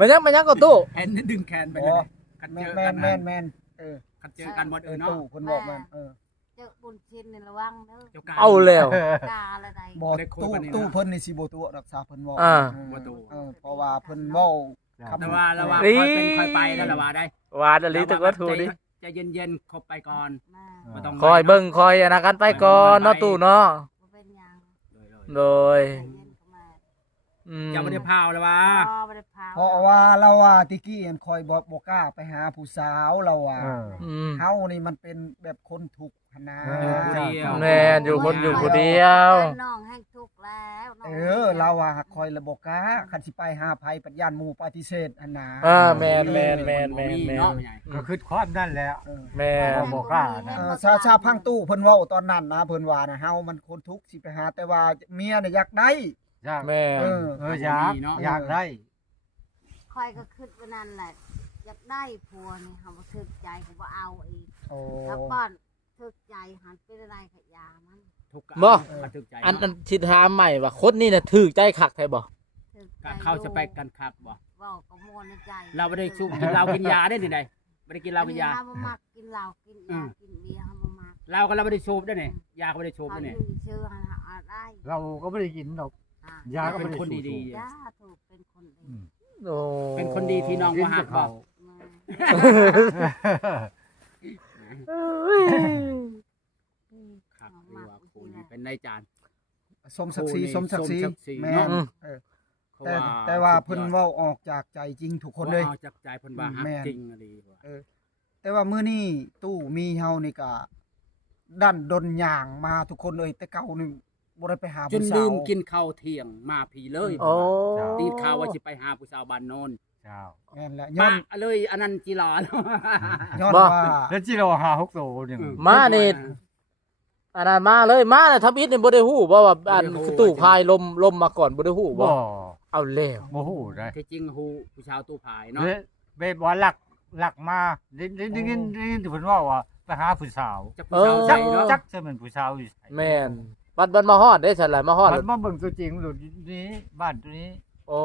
มันยังก็ตู้ แขนดึงแขนไปเลยคันเจอกัน แม่นคันเจอกันบ่เนาะ ตู้เพิ่นบอกมันเจอบุญชินในระวังเด้อ เจ้ากา เอาแล้ว กาอะไรใด บ่ตู้เพิ่นนี่สิบ่ตัวรักษาเพิ่นบอก บ่ตู้ เพราะว่าเพิ่นเว้า แต่ว่าคอยเป็นคอยไปแล้วละว่าได้ วาดอลิตะก็ถูกดิ ใจเย็นๆคบไปก่อนบ่ต้อง คอยเบิ่งคอยอนากันไปก่อนเนาะตู้เนาะ บ่เป็นหยัง โดย ใจเย็นเข้ามา อย่าบ่ได้พาวแล้วว่า บ่ได้พา เพราะว่าเราว่าตะกี้อันคอยบ่กล้าไปหาผู้สาวเราอ่ะเฮานี่มันเป็นแบบคนทุกข์หั่นนะ แม่นอยู่คนอยู่ผู้เดียว น้องแห้งทุกข์แล้วเราว่าคอยละบ่กล้าคันสิไปหาภัยปัญญาหมู่ปฏิเสธหั่นนะ แม่น ก็คือความนั่นแหละ แม่น บ่กล้านะ ชาพังตู้เพิ่นเว้าตอนนั้นนะเพิ่นว่านะเฮามันคนทุกข์สิไปหาแต่ว่าเมียน่ะอยากได้ แม่น อยากได้ คอยก็คิดว่านั่นแหละอยากได้ผัวนี่เฮาบ่ถึกใจก็บ่เอาอีก โอ้ แล้วป้อนถึกใจหันเป็นอะไรขยามัน อันสิถามใหม่ว่าคนนี้น่ะถูกใจคักแท้บ่ ถึกใจ เข้าสเปคกันคักบ่ เว้าก็ม่วนในใจ เราบ่ได้สูบกินเหล้ากินยาได้นี่ใดบ่ได้กินเหล้ากินยา เฮาบ่มักกินเหล้ากินยากินเบียร์เฮาบ่มัก เราก็เราบ่ได้สูบได้นี่ยาก็บ่ได้สูบ เขา ได้ อ นี่ ยู่ชื่อหาได้ เราก็ไม่ได้กินหรอก ยาก็ เป็ ไม่ น ได้ คนดี ยาถูกเป็นคนดี โอ้ เป็นคนดีที่น้องบ่ฮักบ่ ครับคือว่าคุณเป็นนายจาน สมศักดิ์ศรีแม่ เนาะ แต่ว่าเพิ่นเว้าออกจากใจจริงทุกคนเลย จากใจเพิ่นว่าฮักจริงอะไรว่า แต่ว่ามื้อนี้ตู้มีเฮานี่ก็ดันดนย่างมาทุกคนเลยแต่เก่านี่บ่ได้ไปหา จน ผู้สา ลื ว มกินข้าวเที่ยงมาพี่เลย โอ้ ตีข่าวว่าสิไปหาผู้สาวบ้านโนน เจ้า แม่นแหละ ป้าเลยอันนั้นจีรอ ย้อนว่า แล้วที่เราหา6โตเนี่ย มานี่อันนั้นมาเลยมาน่ะทับอิฐนี่บ่ได้ฮู้บ่ว่าอันตู้พายลมมาก่อนบ่ได้ฮู้บ่ บ่ เอาแล้ว บ่ฮู้ได้ ที่จริงฮู้ผู้ชาวตู้ผายเนาะ เบบว่าหลักมาได้ยินที่เพิ่นว่าไปหาผู้สาว จักผู้สาว จั ใส่ ก เนาะ จักใช่มันผู้สาวอยู่ไส แม่นบัดมาฮอดได้ซั่นแหละมาฮอด มันมาเบิ่งตัวจริงหลุดนี้บ้านตัวนี้ โอ้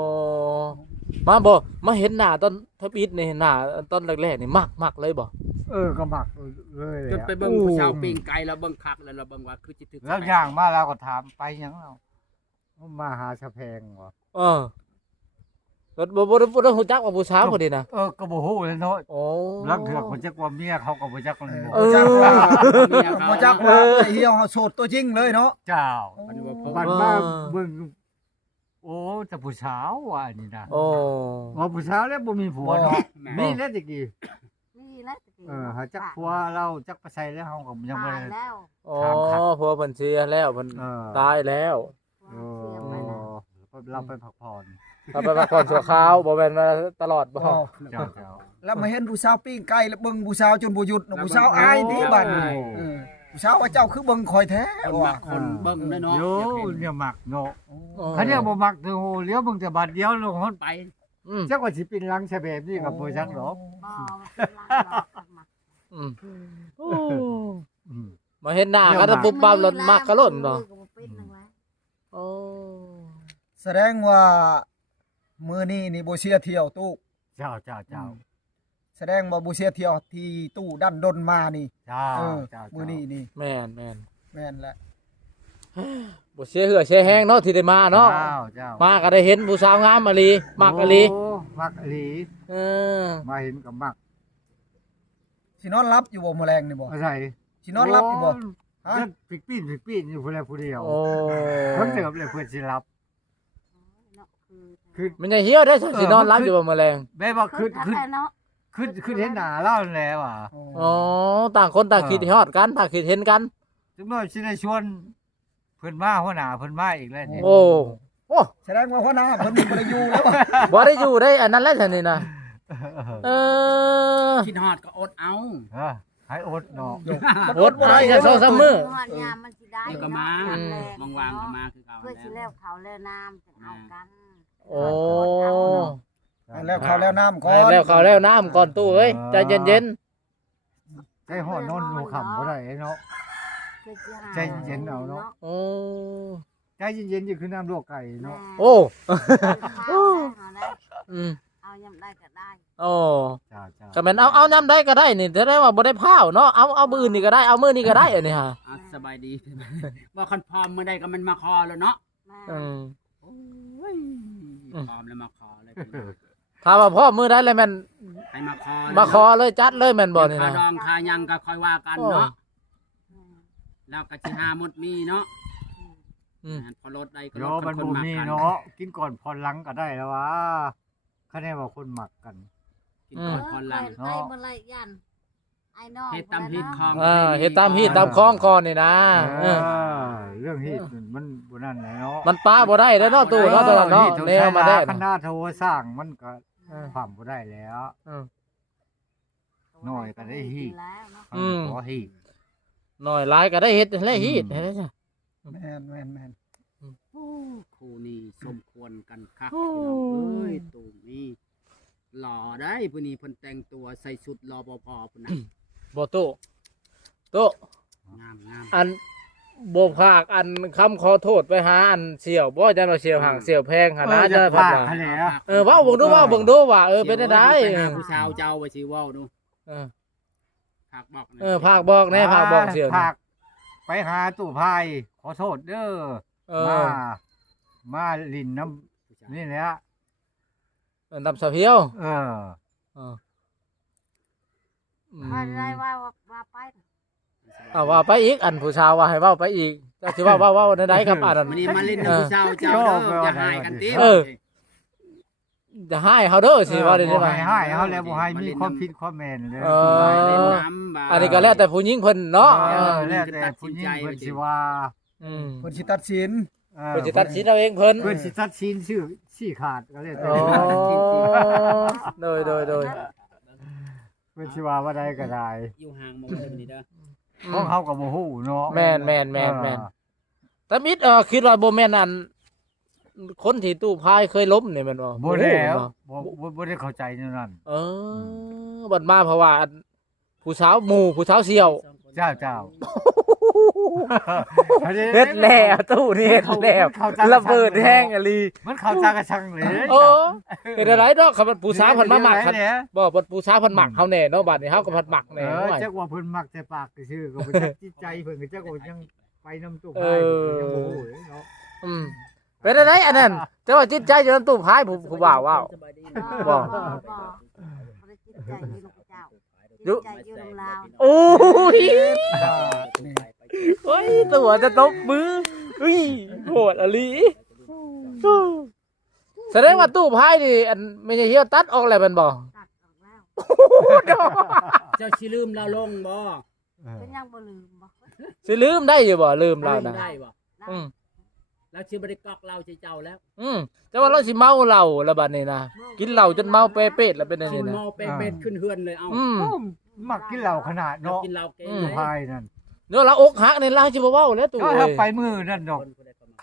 มาบ่มาเห็นหน้าตอนทับอิฐนี่หน้าตอนแรกๆนี่มักเลยบ่ ก็มักเลย จนไปเบิ่งผู้ชาวปิ้งไก่แล้วเบิ่งคักแล้วเราเบิ่งว่าคือสิถึก แล้วย่างมาแล้วก็ถามไปหยังเรามาหาชะแพงบ่ รถบ่ได้ฮู้จักว่าผู้สาวคนนี้นะ ก็บ่ฮู้เลยเนาะ โอ้ ลังเถือกมันจักว่าเมียเขาก็บ่จักมันบ่ บ่จักว่าบ่จักว่าไอ้เหี่ยวเฮาโสดตัวจริงเลยเนาะ เจ้า มันว่า บ้านมาเบิ่งโอ้แต่ผู้สาวว่านี่นะ โอ้ ว่าผู้สาวแล้วบ่มีผัวเนาะมีแล้วตะกี้ นี่แหละตะกี้ หาจักผัวเราจักไปใส่แล้วเฮาก็ยังบ่ ตาย ได้ แล้ว โอ้ผัวเพิ่นเสียแล้วเพิ่นตายแล้ว โอ้เราไปพักผ่อน ถ้าไปพักผ่อนชั่วคราวบ่แม่นว่าตลอดบ่ เจ้า แล้วมาเห็นผู้สาวปิ้งไก่แล้วเบิ่งผู้สาวจนบ่หยุดผู้สาวอายนี่บัดนี้ผู้สาวว่าเจ้าคือเบิ่งคอยแท้ คนมักคนเบิ่งเนาะ โยเนี่ยมักเนาะคันเนี่ยบ่มักโหเลี้ยวเบิ่งแต่บาดเดียวลงฮอด ไป จักว่าสิเป็นหลังฉะแบบนี้ก็บ่จักหรอก บ่เป็นไรหรอกมัก มาเห็นหน้ากันปุ๊บปั๊บรถมักกะล้นบ่โอ้ แสดงว่ามื้อนี้นี่บ่เสียเที่ยวตู้ เจ้า แสดงว่าบ่เสียเที่ยวที่ตู้ดันดนมานี่ เจ้า มื้อนี้นี่ แม่น แม่นแหละ บ่เสียเหือเสียแห้งเนาะที่ได้มาเนาะ เจ้า มาก็ได้เห็นผู้สาวงามอลีมักอลี มักอลี มาเห็นก็มัก สินอนรับอยู่บ่มื้อแรงนี่บ่ อะไร สินอนรับอยู่บ่ฮะ พลิกปีนอยู่ผู้ใดผู้เดียว โอ้ เพิ่นเสิร์ฟเลยเพิ่นสิรับ คือ มันจะเหี่ยวได้สินอนรับอยู่บ่มื้อแรง แบบว่าขึ้น เนาะ เห็นหน้าเราแล้วอ่ะ อ๋อต่างคนต่างคิดฮอดกันต่างคิดเห็นกัน จังน้อยสิได้ชวนเพิ่นมาหัวหน้าเพิ่นมาอีกแล้วนี่ โอ้โอ้ แสดงว่าหัวหน้าเพิ่นบ่ได้อยู่แล้ว บ่ได้อยู่ได้อันนั้นแหละซั่นนี่นะอ คิดฮอดก็อดเอา ให้อดเนาะ อดบ่ได้แค่2-3มื้อ หอดยามมันสิได้ เดี๋ยวก็มาว่างๆก็มาคือเก่า เพื่อสิแล้วเขาแล้วน้ำจะเอากัน โอ้ แล้วข้าวแล้วน้ำก่อน แล้วข้าวแล้วน้ำก่อนตู้เอ้ยใจเย็น ใจฮ้อนนอนอยู่ค่ำบ่ได้เนาะ ใจเย็นเอาเนาะ ๆโอ้ ใจเย็นๆอยู่คือน้ำลวกไก่เนาะ โอ้ เอายำได้ก็ได้ โอ้ จ้า ก็แม่นเอายำได้ก็ได้นี่แสดงว่าบ่ได้พาวเนาะเอามื้ออื่นนี่ก็ได้เอามื้อนี้ก็ได้อันนี้ฮะ สบายดี ว่าคันพร้อมเมื่อใดก็มันมาคอแล้วเนาะ แม่ อืม โอ้ยพร้อมแล้วมาคอเลย ถ้าว่าพ่อมื้อได้แล้วแม่น ให้มาคอ มาขอเลยจัดเลยแม่นบ่นี่ ค่า นะ ดองค่ายังก็ค่อยว่ากันเนาะ อืม แล้วก็สิหาหมดมีเนาะ อืม พอลดได้ก็ โย ลด มัน คน บ่ มัก มี กัน เนาะกินก่อนพรหลังก็ได้แล้ววะคะแนนว่าคนหมักกัน กินก่อนพอหลัง ได้เมื่อไรยันไอ้น้อง เฮ็ดตามฮิตของ เฮ็ดตามฮีตตามคล้องก่อนนี่นะเรื่องฮีตมันบ่นั่นเนาะ มันป้าบ่ได้เด้อเนาะตู้เนาะตลอดเนาะแนวมาได้ คณะโทสร้างมันก็ความบ่ได้แล้ว น้อยก็ได้ฮีต แล้วเนาะ ขอฮีต หน่อยหลายก็ได้เฮ็ดและฮีตเห็นจ้ะ แม่น คู่นี้สมควรกันคักพี่น้องเอ้ยตู่มีหล่อได้ผู้นี้เพิ่นแต่งตัวใส่ชุดรปภพุ่นน่ะ บ่ตู้ตู้ งาม อันบ่ภาคอันคำขอโทษไปหาอันเสี่ยวบ่จังว่าเสี่ยวห่างเสี่ยวแพงหั่นนะจังว่า พา ว่า คะแนน เว้าเบิ่งดูว่าเป็นได้ ไปหาผู้ชาวเจ้าไปสิเว้าดู เออ ภาคบอกนะ ภาคบอกแน่ภาคบอกเสี่ยว ภาคไปหาตู้พายขอโทษเด้อ เอ มาลินน้ำนี่แหละ มันตำสะเพียว เออ พอได้ว่าไป เอาว่าไปอีกอันผู้ชาวว่าให้เว้าไปอีกเจ้าสิเว้าในใดครับอันนั้น มื้อนี้มาเล่นกับผู้ชาวเจ้าเด้ออย่าหายกันติ จะให้เฮาเด้อสิว่าได้ บ่ ไหม ให้เฮาแล้วบ่ให้มีความผิดความแม่นเลย เล่นน้ำบ่า อันนี้ก็แล้วแต่ผู้หญิงเพิ่นเนาะ แล้วแต่ผู้หญิงเพิ่นสิว่า เพิ่นสิตัดสิน เพิ่นสิตัดสินเอาเองเพิ่น เพิ่นสิตัดสินชื่อชี้ขาดก็แล้วแต่ โอ้โดย เพิ่นสิว่าใดก็ได้ อยู่ห่างหมองเด้อนี่เด้อ ของเฮาก็บ่ฮู้เนาะ แม่นแต่มิดคิดว่าบ่แม่นอันคนที่ตู้พายเคยล้มนี่แม่นบ่ บ่แล้วบ่ได้เข้าใจแนวนั้น บัดมาเพราะว่าอันผู้สาวหมู่ผู้สาวเสี่ยว เจ้า เฮ็ดแล้วตู้นี่เฮ็ดแล้วระเบิดแห้งอะลี มันเข้าตากระชังเลย โอ้เป็นอะไรดอกคันผู้สาวเพิ่นมาหมักคันบ่เพิ่นผู้สาวเพิ่นหมักเฮาแน่เนาะบัดนี้เฮาก็เพิ่นหมักแน่ จักว่าเพิ่นมักแต่ปากซื่อก็บ่จักจิตใจเพิ่นก็จักว่ายังไปนำตู้พายยังบ่ฮู้เนาะ เป็นอะไรอันนั้นแต่ว่าจิตใจอยู่นำตู้พายผู้บ่าวว้าว บ่ได้จิตใจอยู่ลูกเจ้าจิตใจอยู่ลำลาว โอ้ยโอ้ยตัวจะตบมืออุ้ยโหดอะลีแสดงว่าตู้พายนี่อันไม่ใช่เหี่ยวตัดออกแล้วแม่นบ่ ตัดออกแล้ว เจ้าสิลืมเราลงบ่ เป็นยังบ่ลืมบ่ สิลืมได้อยู่บ่ลืมเรา ลืม นะ ได้บ่ อืม แล้วสิบ่ได้กอกเราเจ้าแล้ว แต่ว่าเราสิเมาเหล้าแล้วบัดนี้นะกินเหล้าจนเมาเป๊ะๆแล้วเป็นจัง กิ ซี่ น นะ เมาเป็ดขึ้นเฮือนเลยเอ้า มักกินเหล้าขนาด เรา เนาะ กินเหล้าเก่ง ตู้ เลย พายนั่น เดี๋ยวเราอกหักนี่เราสิบ่เว้าแล้วตู้ ก็ เอ้ ถ้าย ไปมื้อนั่นดอก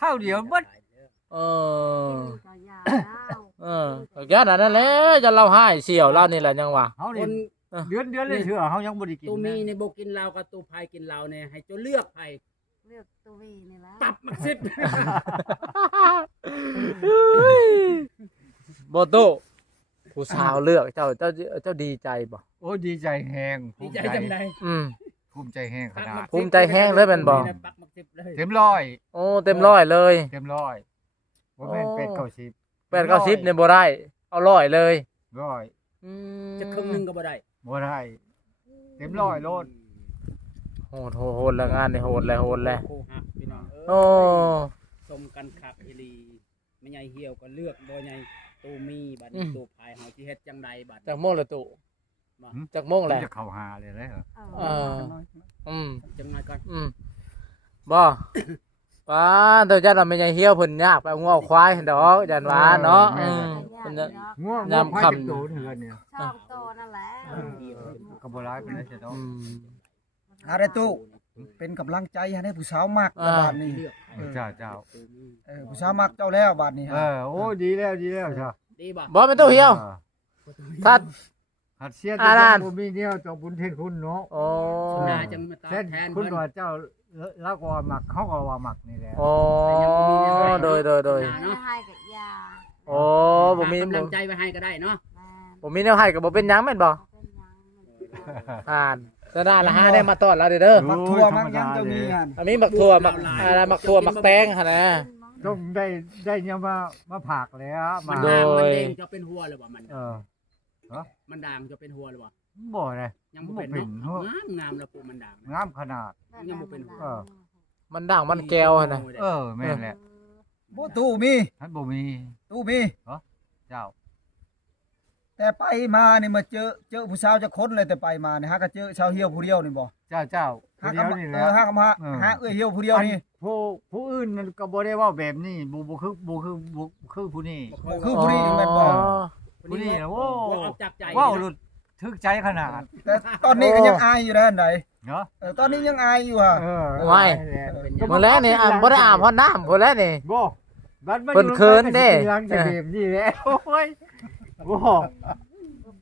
ข้าวเดียวเบิด เออ ก็ยาว แค่นั้นแหละจะเล่าให้เสี่ยวเล่านี่แหละยังว่า เฮา ค นี่ น เดือนเลยเชื่อเฮายังบ่ได้กิน ตูมีในบ่กินเหล้ากับตูพายกินเหล้าเนี่ยให้เจ้าเลือกไผ เลือกตัววีนี่แล้ว ปรับมาสิบ โบโตผู้สาวเลือกเจ้าดีใจบ่ โอ้ดีใจแฮง ดีใจจังได๋ ภูมิใจแฮงขนาด ภูมิใจแห้งเลยแม่นบ่ ปักมาสิบเลย เต็มร้อย โอ้เต็มร้อยเลย เต็มร้อยบ่แม่นเป็ด90 8-90เนี่ยบ่ได้ เอาร้อยเลย ร้อย จะครึ่งนึงก็บ่ได้ บ่ได้เต็มร้อยโลด โหดแล้วงานนี่โหดแล้ว โคหักพี่น้อง โอ้ สมกันคักอีหลีไม่ใหญ่เหี่ยวก็เลือกบ่ใหญ่ตูมีบัดนี้ตูพายเฮาสิเฮ็ดจังใดบัด จากโมงละตุจากโมงแหละ จะเข้าหาเลยเหรอ จังไงก่อน บ่ป้าเดี๋ยวจะทำเป็นไงเหี้ยวเพิ่นยากไปเอางัวควายดอกยันว่าเนาะง่วง ยามค่ำ โตเถื่อนเนี่ย ชอบโตนั่นแหละ ก็บ่ร้ายปานใดจะต้อง อะไรตู้เป็นกำลังใจให้ผู้สาวมักบาดนี้ เจ้า ผู้สาวมักเจ้าแล้วบาดนี้ โอ้ดีแล้วจ้ะ ดีบ่ บ่เป็นตู้เหี่ยวถ้า หัดเสีย อ่านั่น บ่มีเนี่ยต้องบุญเทศคุณเนาะ โอ้ นาจังมาตอบ เช่น แทน คุณ เพิ่น ว่าเจ้าแล้วก็ว่ามักเขาก็ว่ามักนี่แหละ โอ้โดย ไม่ให้กับยา โอ้บ่มี ฝากกำลังใจไว้ให้ก็ได้เนาะ แม่น บ่มีแนวให้ก็บ่เป็นหยังแม่นบ่ บ่เป็นหยังมัน อ่านจะได้ละ5ได้มาต้อนเราเด้อ มักทั่วมักหยังเจ้ามีงาน อันนี้มักถั่วมักอะไรมักถั่วมักแตงหั่นนะ ต้องได้เนี่ยมาผากเลยฮะ มัน โด ด่าง ย มันเด้งจะเป็นหัวเลยบ่มัน มัน ด่างจะเป็นหัวเลยบ่ บ่เลย ยังบ่เป็น บ่เป็น เนาะงามแล้วปูมันด่าง งามขนาด ยังบ่เป็นหัว มันด่างมันแก้วหั่นนะ แม่นแหละ บ่ตู้มี ท่านบ่มี ตู้มี เจ้า แต่ไปมานี่มาเจอผู้สาวจะคนเลยแต่ไปมานี่ฮะก็เจอชาวเหี่ยวผู้เดียวนี่บ่ เจ้า ฮะ เดี ก็ ยว มา นี่แห เอ ละ อฮะก็มาฮะเอ้ยเหี่ยวผู้เดียวนี่ ผู้อื่นนั่นก็บ่ได้เว้าแบบนี้บ่คือผู้นี้ บ่คือผู้นี้แม่นบ่ ผู้นี้นะโว้ ว่าออกจากใจ ว้าวหลุดทึกใจขนาด แต่ตอนนี้ก็ยังอายอยู่นะอันใด เนาะ ตอนนี้ยังอายอยู่ฮะ มื้อแรกนี่บ่ได้อาบเพราะน้ำพุ่นแล้วนี่ บ่บัดมัน เพิ่นเคินเด้ หลังจากแบบนี้แหละโอ้ยบ่ บ่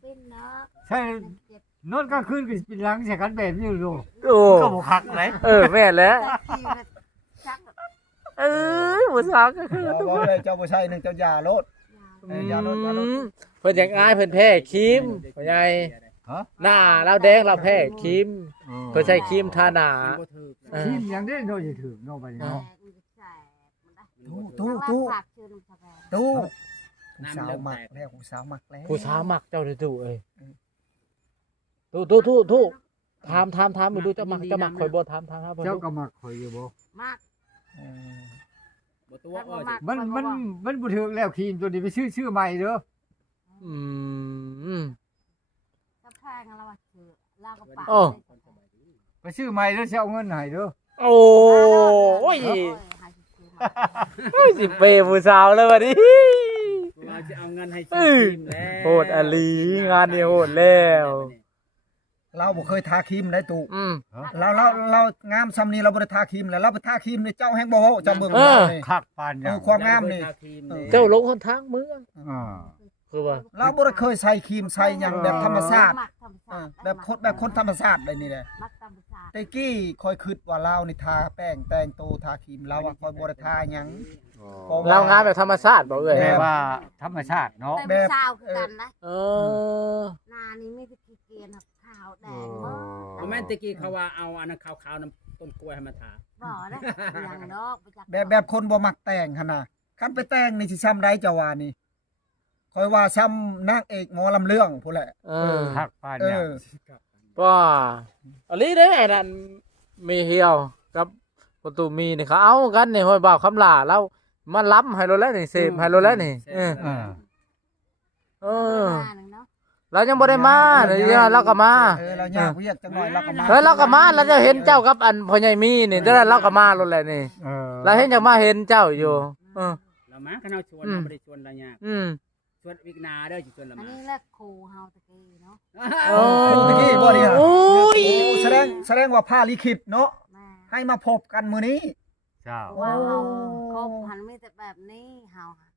เป็นเนาะ ใช่ มันเจ็บ นอนกลางคืนก็เป็นหลังใส่กันแบบนี้อยู่ โอ้ ก็บ่คักเลย แม่นแล้ว แต่ขี้มันชัก ผู้สาวก็คือ เอาบ่เลยเจ้าบ่ใช่นึงเจ้าอย่าโลด ยาว เพิ่นอยากอายเพิ่นแพ้ครีมพ่อใหญ่หน้าเราแดงเราแพ้ครีมเพิ่นใช้ครีมทาหน้า มันบ่ถูก ทีมยังได้โนสิถึงโนไป แต เนาะ กมันจะแสบมันได้ ตู้ ฝากชื่อน้ำสแปร ตู้ผู้สาวมักแล้วผู้สาวมักแล้ว ผู้สาวมักเจ้าตู่เอ้ยตู้ถามดูเจ้ามักข่อยบ่ถามครับ เจ้าก็มักข่อยอยู่บ่ มาก บ่ตัว ถ้าบ่ อ้อ มาก มันบ่ถึงแล้วครีมตัวนี้ไปซื้อใหม่เด้อ ถ้าแพงแล้วว่าชื่อลากกระเป๋า ไปซื้อใหม่แล้วสิเอาเงินให้เด้อ โอ้ยสิเปผู้สาวเลยบัดนี้ เราจะเอาเงินให้ซื้อครีมแล้ว โหดอลีงานนี้โหดแล้ว เราบ่เคยทาครีมได้ตู้ อืม เรางามซ้ำนี้เราบ่ได้ทาครีมแล้วเราไปทาครีมนี่เจ้าแฮงบ่เว้าเจ้าเบิ่ง นี่ คักปานหยัง ความงามนี่ เจ้าลงหนทางเมือง อ่า คือว่า เราบ่ได้เคยใส่ครีมใส่หยังแบบธรรมชาติ มักธรรมชาติ แบบคนธรรมชาติได้นี่แหละ มักธรรมชาติ แต่กี้คอยคิดว่าเรานี่ทาแป้งแต่งโตทาครีมเราอะคอยบ่ได้ทาหยัง เรางานแบบธรรมชาติบ่เอ้ย แต่ว่าธรรมชาติเนาะ แต่ผู้สาวคือกันนะ เออ หนานี่ไม่ได้ขี้เกียจครับขาวแดงหมด เอาแม่นตะกี้เขาว่าเอาอันนั้นขาวๆน้ำต้นกล้วยให้มาทา บ่ได้อย่างดอกไปจาก แบบคนบ่มักแต่งหั่นน่ะคันไปแต่งนี่สิซ้ำใดเจ้าว่านี่คอยว่าซ้ำนางเอกหมอลำเรื่องพู้นแหละ คักปาน เอ หยัง อ ก็อลีเด้ไอ้นั่นมีเหี่ยวกับประตูมีนี่เขาเอากันนี่ห้อยบ่าวคำลาแล้วมาล้ำให้เราแล้วนี่เสพให้เราแล้วนี่เออ หน้าหนึ่งเนาะ เรายังบ่ได้มาเดี๋ยวเราก็มา เรายากเรียกจังหน่อยเราก็มา เฮ้ยเราก็มาเราจะเห็นเจ้ากับอันพ่อใหญ่มีนี่เดี๋ยวเราก็มาโลดแหละนี่เราเห็นอยากมาเห็นเจ้าอยู่เออ เรามาคันเฮาชวนเราบ่ได้ชวนเรายาก ชวนวิกนาเด้อสิชวนเรา อัน มา นี้แหละครูเฮาตะกี้เนาะ ตะกี้บ่ดี โอ้ย แสดงว่าผ้าลิขิตเนาะ แม่ ให้มาพบกันมื้อนี้ เจ้า ว่าเฮาคบหันไม่แต่แบบนี้เฮาค่ะ